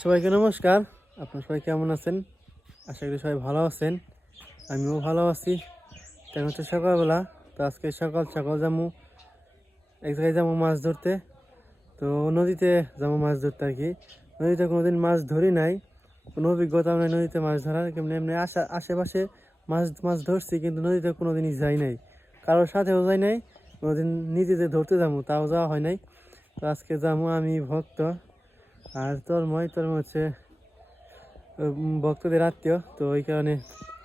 সবাইকে নমস্কার। আপনার সবাই কেমন আছেন? আশা করি সবাই ভালো আছেন। আমিও ভালো আছি। তেমন হচ্ছে সকালবেলা। তো আজকে সকাল সকাল যাব এক জায়গায় যাব মাছ ধরতে। তো নদীতে যাব মাছ ধরতে আর কি। নদীতে কোনোদিন মাছ ধরি নাই। কোনো অভিজ্ঞতা নাই নদীতে মাছ ধরার। কেমনি এমনি আশা আশেপাশে মাছ মাছ ধরছি কিন্তু নদীতে কোনোদিনই যাই নাই। কারোর সাথেও যাই নাই। কোনোদিন নিজেতে ধরতে যাব তাও যাওয়া হয় নাই। তো আজকে যাব আমি ভক্ত আর তন্ময় তন্ময় হচ্ছে উম, ভক্তদের আত্মীয়। তো ওই কারণে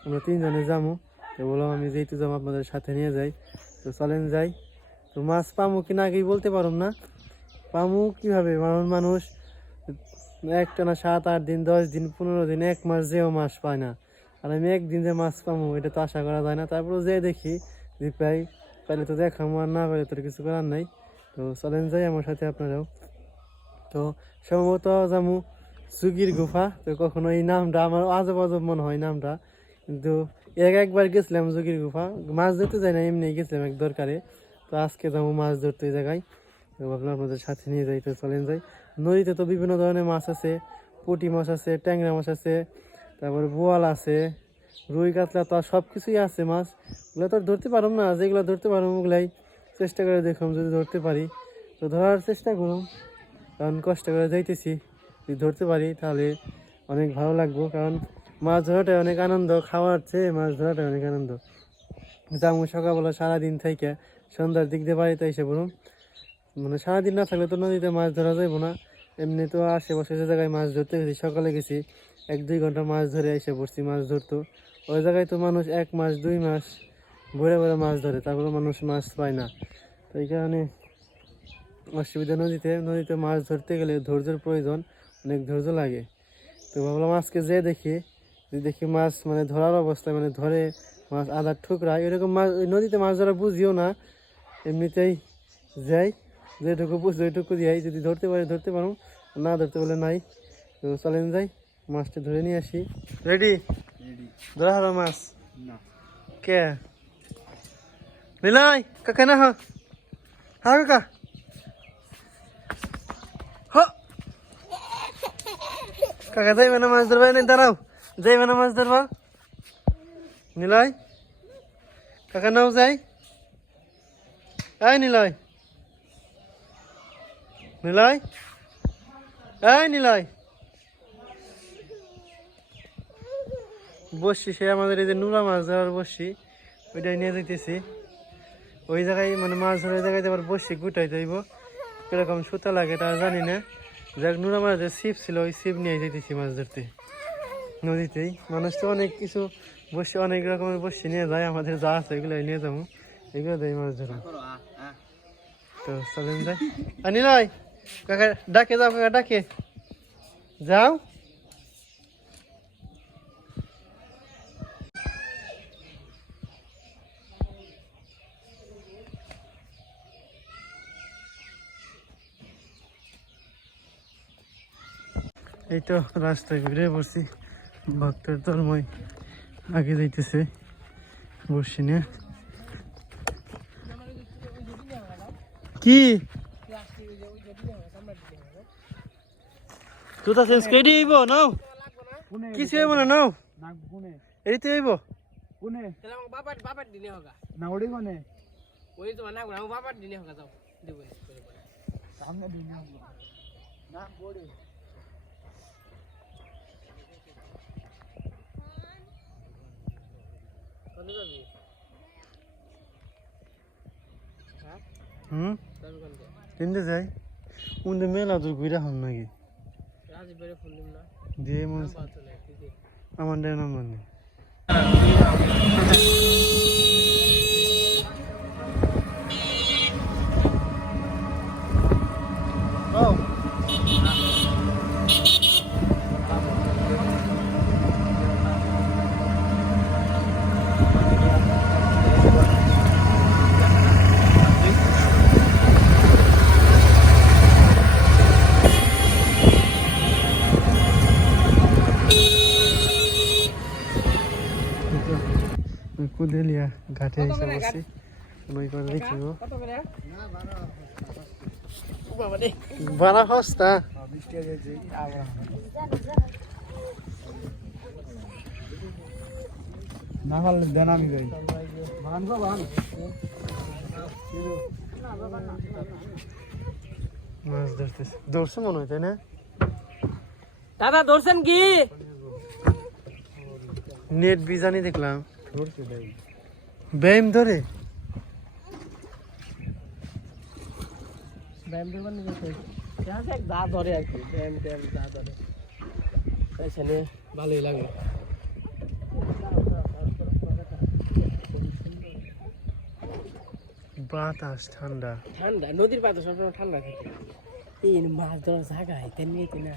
আমরা তিনজনে যাব। তো বললাম আমি যেহেতু যাব আপনাদের সাথে নিয়ে যাই। তো চলেন যাই। তো মাছ পামু কিনা আগেই বলতে পারুম না। পামু কীভাবে? মানুষ মানুষ একটা না সাত আট দিন দশ দিন পনেরো দিন এক মাস যেও মাছ পায় না। আর আমি একদিন যে মাছ পামু এটা তো আশা করা যায় না। তারপরে যে দেখি যে পাই পাইলে তো দেখামো আর না পাইলে তো আর কিছু করার নাই। তো চলেন যাই আমার সাথে আপনারাও। তো সম্ভবত যামু সুগির গুফা, তো কখনো এই নামটা আমার আজব আজব মনে হয় নামটা। কিন্তু এক একবার গেছিলাম যোগীর গুফা, মাছ ধরতে যাই না, এমনি গেছিলাম এক দরকারে। তো আজকে যাব মাছ ধরতে এই জায়গায়। তো ভাবলাম আপনাদের সাথে নিয়ে যাই, তো চলেন যাই। নদীতে তো বিভিন্ন ধরনের মাছ আছে, পুঁটি মাছ আছে, ট্যাংরা মাছ আছে, তারপরে বোয়াল আছে, রুই কাতলা তো আর সব কিছুই আছে মাছ। ওগুলো তো ধরতে পারুম না, যেগুলো ধরতে পারুম ওগুলাই চেষ্টা করে দেখুন যদি ধরতে পারি। তো ধরার চেষ্টা করুন কারণ কষ্ট করে যাইতেছি। যদি ধরতে পারি, তাহলে অনেক ভালো লাগবো। কারণ মাছ ধরাটাই অনেক আনন্দ, খাওয়ার চেয়ে মাছ ধরাটাই অনেক আনন্দ। যাব সকালবেলা সারাদিন থেকে সন্ধ্যার দিক দিয়ে বাড়িতে এসে বলুন মানে সারাদিন না থাকলে তো নদীতে মাছ ধরা যাইব না। এমনি তো আশেপাশে যে জায়গায় মাছ ধরতে গেছি, সকালে গেছি এক দুই ঘণ্টা মাছ ধরে এসে পড়ছি, মাছ ধরতো। ওই জায়গায় তো মানুষ এক মাস, দুই মাস ভরে ভরে মাছ ধরে তারপরে মানুষ মাছ পায় না। তো এই কারণে অসুবিধা নদীতে নদীতে মাছ ধরতে গেলে ধৈর্যের প্রয়োজন অনেক ধৈর্য লাগে। তো ভাবলাম আজকে যে দেখি যে দেখি মাছ মানে ধরার অবস্থায় মানে ধরে মাছ আদার ঠুকরা এরকম মাছ ওই নদীতে মাছ ধরা বুঝিও না। এমনিতেই যাই যেটুকু বুঝি ওইটুকু দিয়াই যদি ধরতে পারি ধরতে পারো না ধরতে বলে নাই। তো চলেন যাই মাছটা ধরে নিয়ে আসি। রেডি ধরা হবে মাছ? কে? নিলাই কাকা না হ্যাঁ হ্যাঁ কাকা। কাকা, যাইবে না মাছ ধরবা? নেই দাঁড়াও। যাইবে না মাছ ধরবা? নিলয়? কাকা, নাও যাই। এই নিলয়। নিলয়? এই নিলয়। বসছি, সে আমাদের এই যে নুরা মাছ ধরার বসছি, ওইটাই নিয়ে যাইতেছি। ওই জায়গায় মানে মাছ ধরার জায়গায় আবার বসছি, গুটাই যাইব কীরকম সুতা লাগে তা জানি না। যাক নুন আমার যে ছিপ ছিল, ওই ছিপ নিয়ে যাইতেছি মাছ ধরতে। নদীতেই। মানুষ তো অনেক কিছু বসে, অনেক রকমের বসে নিয়ে যায়, আমাদের যা আছে এগুলো নিয়ে যাব। এগুলো দেয় মাছ ধরো। তো চলেন যাই। আর নিলয়, কাকা ডাকে যাও, কাকা ডাকে। যাও। এই তো রাস্তায় ঘুরে পড়ছি ভক্তের ধর্মই আগে যাইতেছে বসছি নিয়ে কি? জুতা চেঞ্জ করে দিয়ে আইব নাও। কি হইব না নাও। না কোনে? এইতে আইব কোনে? বাবার বাবার দিনে হোগা। না ওড়ি কোনে? ওই তো না বাবার দিনে হোগা যাও। দেবো না, বলে। সামনে দিন না ওড়ি কবে যাবি হ্যাঁ হুম? যাবি কোনটা কিনতে যাই। উন্দে মেলা দূর ঘুরে হন নাকি? দিয়ে মন। আমার ডে নাম্বার নেই। কুদেলিয়া ঘাটে এসে বসছি ওই করে দেখি টাকা দিয়েছি আবার না পারলে দেন আমি গো মাছ ধরতেছে। ধরছে মনে হয় তাই না? দাদা ধরছেন কি? নেট বিজানি দেখলাম। ভাই ব্যায়াম ধরে? ব্যায়াম ধরবার নিয়ে যাচ্ছে দা ধরে আর কি ব্যায়াম দা ধরে। এখানে ভালোই লাগে। বাতাস ঠান্ডা। ঠান্ডা নদীর পাতা সবসময় ঠান্ডা থাকে এই মাছ ধরার জায়গা নিয়ে না?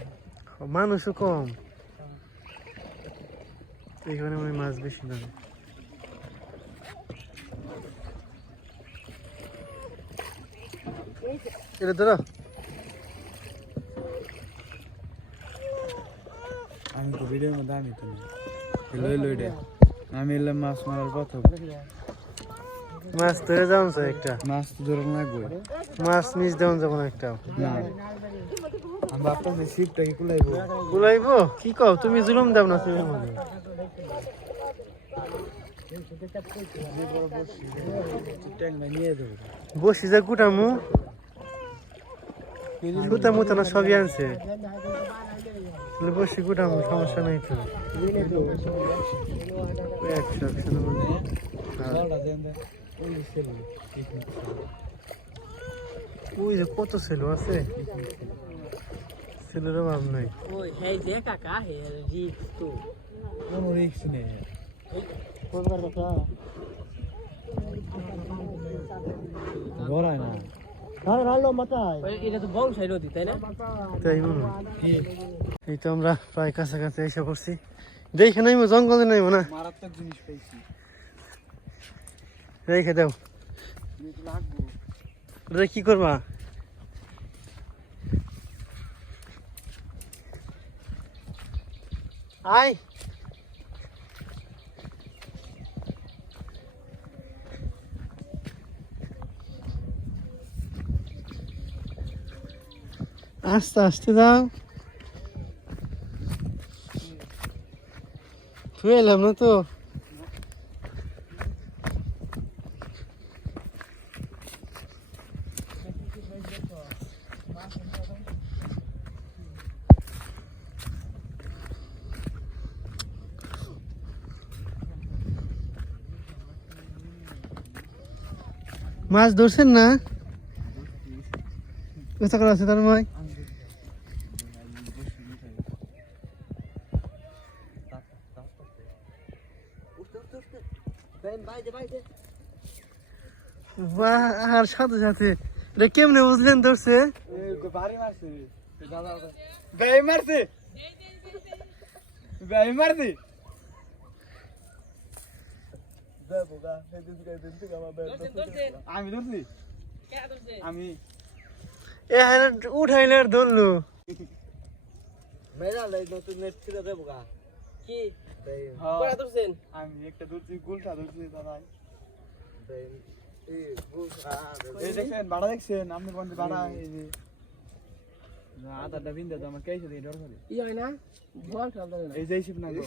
মানুষও কম। এখানে মাছ বেশি ধরে। এটা ধরো। আমি তো ভিডিওর মধ্যে আমি তো লই লই রে আমি এলাম মাছ মারার কথা মাছ ধরে যাও স্যার একটা। মাছ তো ধরে লাগবে। মাছ মিস দেওয়া যাব না একটা না। আমি ভাবতেছি শিপটা কি কুলাইবো? কুলাইবো? কি কও? তুমি জুলুম দাও না তুমি দেবো বসি যে গুটামু সুতা মুতা না সবই আনছে। বসি গুটামু সমস্যা নাই তো। একশো একশো ওই যে কত ছিল আছে? ছেলের অভাব নাই। ওই হ্যাঁ যে কাকা হে রিক তো। কোনো রিক্স নেই। গড়ায় না। এটা তো বংশাই নদী তাই না? তাই এই তো আমরা প্রায় কাছাকাছি এসে পড়ছি। দেখে নাইমো জঙ্গলে নাইমো না? মারাত্মক জিনিস পাইছি রেখে দাও। লাগবো কি করবা? আয়। আস্তে আস্তে যাও থুয়ে এলাম না তো? মাছ ধরছেন না? করে আছে তার মাই বাহ আর সাথে সাথে। এটা কেমনে বুঝলেন ধরছে? বাড়ি মারছে। আমি ধরছি। আমি। এ হ্যাঁ উঠাইলে আর ধরলো। ধরছেন? আমি একটা ধরছি গুলটা ধরছি দাদা এই দেখছেন বাড়া দেখছেন? আপনি কোন বাড়া এই যে। আদারটা বিন্দা তো আমার কেসে দিয়ে ডর করে? ই হয় না? বল খেলা না। এই যে শিপ না গো।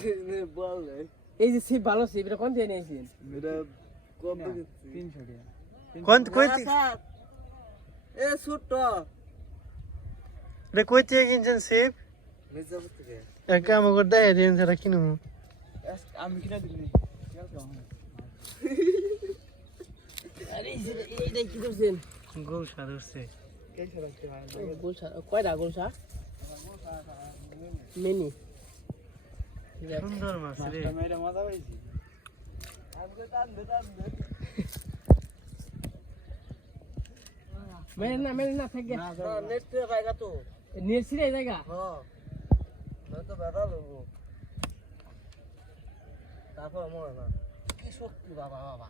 এই যে সিপ ভালো সিপ এটা কোন দিয়ে নিয়েছেন? এটা কত তিনশো টাকা কোন কই এ ছোট্ট। এটা কই থেকে কিনছেন সিপ মির্জাপুর থেকে একা আমাকে দেয় দিন সেটা কিনুম। আমি কিনা আরে এইটা কি রাখতে গোলসা কয়টা গোলসা মেনি। সুন্দর মাছ রে। মজা পাইছি মেনে না মেনে না থাকে না নেট থেকে পাইগা তো। নিয়ে ছিঁড়ে জায়গা হ্যাঁ না তো তারপর মরে না। কি শক্তি বাবা বাবা।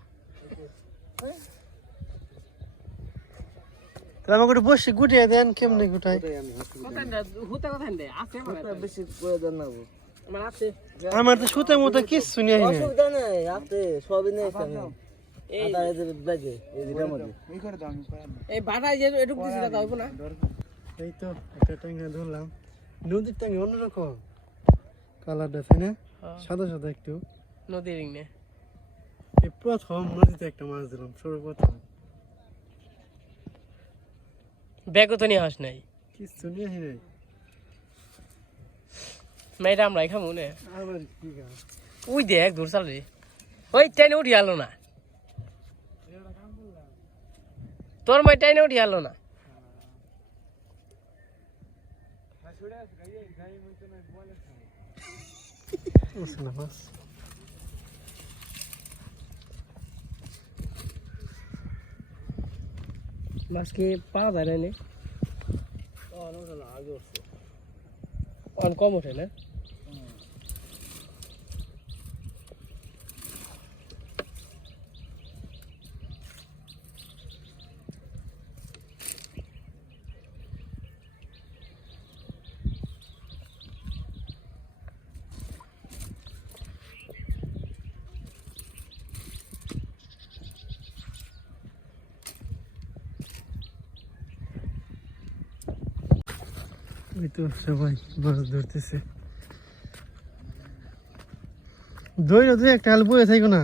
আমাকে একটু বসে গুটিয়ে দেন কেমনে গুটাই? আছে আমার হাতে। বেশি করে দেন না আমার আছে। আমার তো সুতে মতো কিচ্ছু নিয়ে আসি না অসুবিধা নেই আপনি সবই নেই এই তো একটা ধরলাম। নদীর ট্যাংরা অন্যরকম। কালার দেখে না সাদা সাদা একটু। নদীর প্রথম নদীতে একটা মাছ দিলাম সর্বপ্রথম। ব্যাগও তো নিয়ে হাস নাই। কিছু নিয়ে আসি নাই। নে আবার কি গাছ দেখ দূর চাল রে। ওই ট্রেনে উঠি আলো না। তোর মাই ট্রেনে উঠি আলো না। মাছ। মাছ কি পাওয়া যায় না কম ওঠে না ওই তো সবাই মাছ ধরতেছে। দইরা তুই একটা হাল বয়ে থাকো না।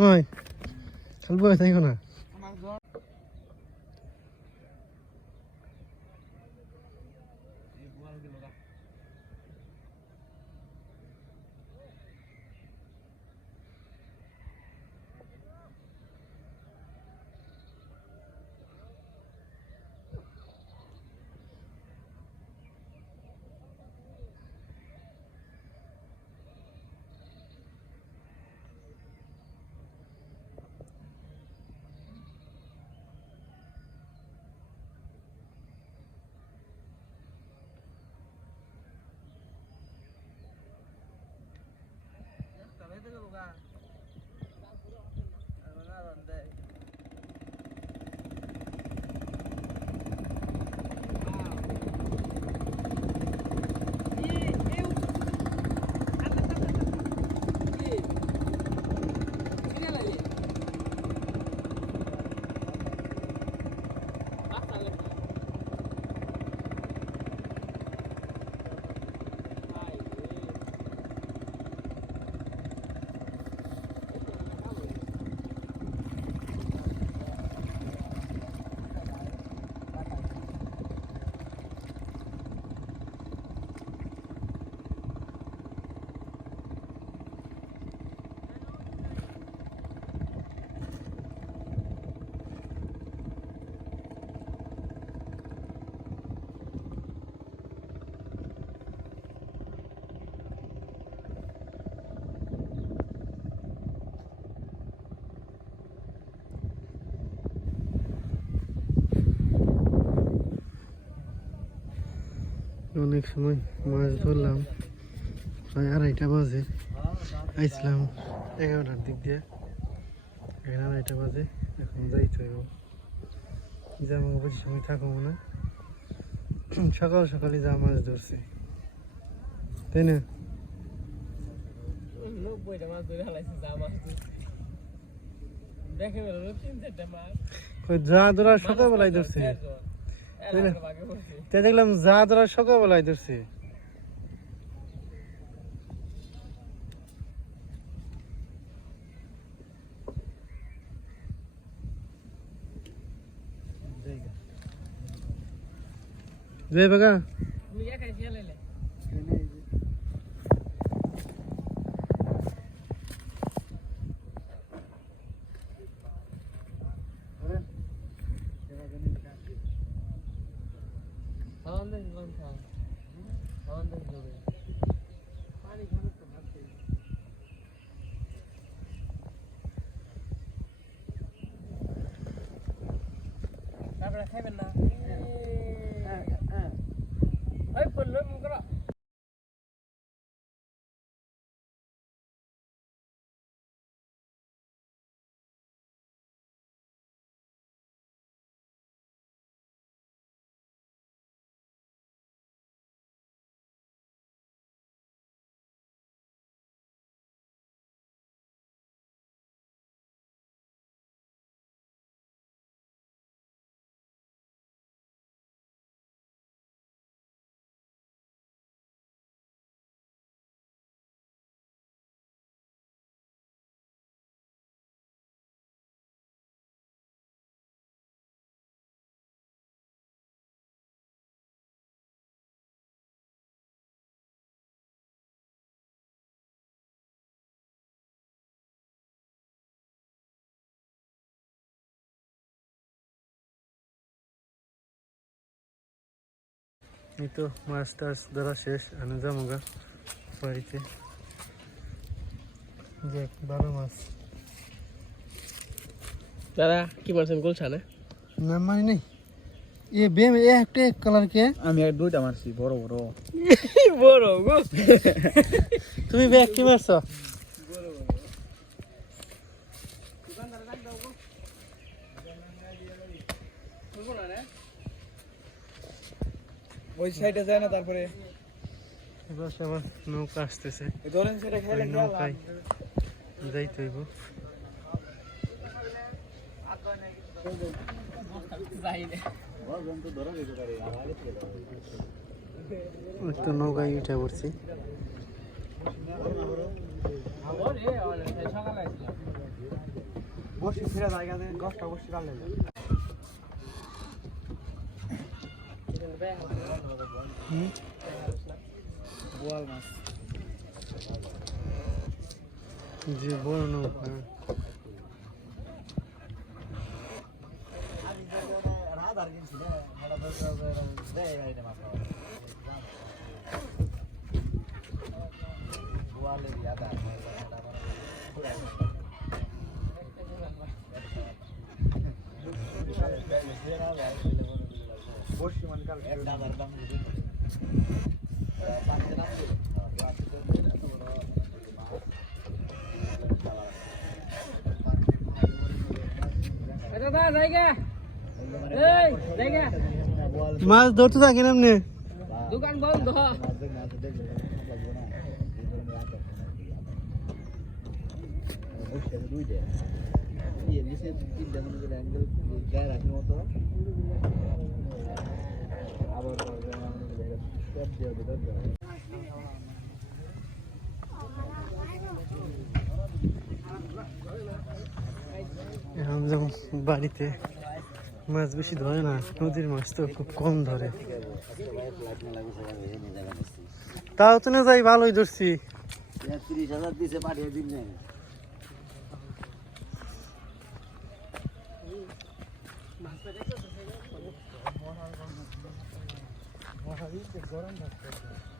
ভাই, হাল বয়ে থাকো না। অনেক সময় মাছ ধরলাম। প্রায় আড়াইটা বাজে। আইছিলাম এগারোটার দিক দিয়ে। এখন আড়াইটা বাজে এখন যাইতে হইব। আমাকে বেশি সময় থাকব না। সকাল সকালে যা মাছ ধরছে। তাই না? ধরে যা ধরার সকালবেলায় ধরছে। তাই দেখলাম যা ধরার সকালবেলায় ধরছে জয় বাগা তুমি একাই ফেলাইলে আমাদের জীবন খাওয়া আমাদের জীবন পানি খাবে তো ভাত খেয়ে তারপরে খাইবেন না এই তো মাছ টাছ ধরা শেষ আনে যাব গা বাড়িতে। যে বারো মাছ। দাদা কি মারছেন গুলশানে না মানে নেই। এ বেম এ একটা এক কালার কে? আমি এক দুইটা মারছি বড় বড়। বড় গো। তুমি ব্যাগ কি মারছো? ওই সাইডে যায় না তারপরে এবার আবার নৌকা আসতেছে। ধরেন সেটা খেলে নৌকায় যাইতে হইব। তো নৌকায় উঠে পড়ছি। বসি ফিরে জায়গা থেকে দশটা বসি কাটলে বোয়াল মাছ যে বড় নৌকা বসি মানে মাছ ধরতে থাকেন আপনি? দোকান বন্ধ। এখন যখন বাড়িতে মাছ বেশি ধরে না নদীর মাছ তো খুব কম ধরে। তাও তো না যাই ভালোই ধরছি। তিরিশ হাজার দিছে পাঠিয়ে দিন না তো মাছ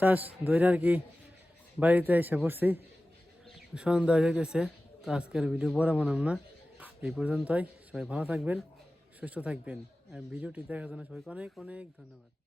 টাছ ধরে আর কি বাড়িতে এসে পড়ছি। সন্ধ্যা হয়ে গেছে, তো আজকের ভিডিও বড় বানাম না। এই পর্যন্তই। সবাই ভালো থাকবেন, সুস্থ থাকবেন। আর ভিডিওটি দেখার জন্য সবাইকে অনেক অনেক ধন্যবাদ।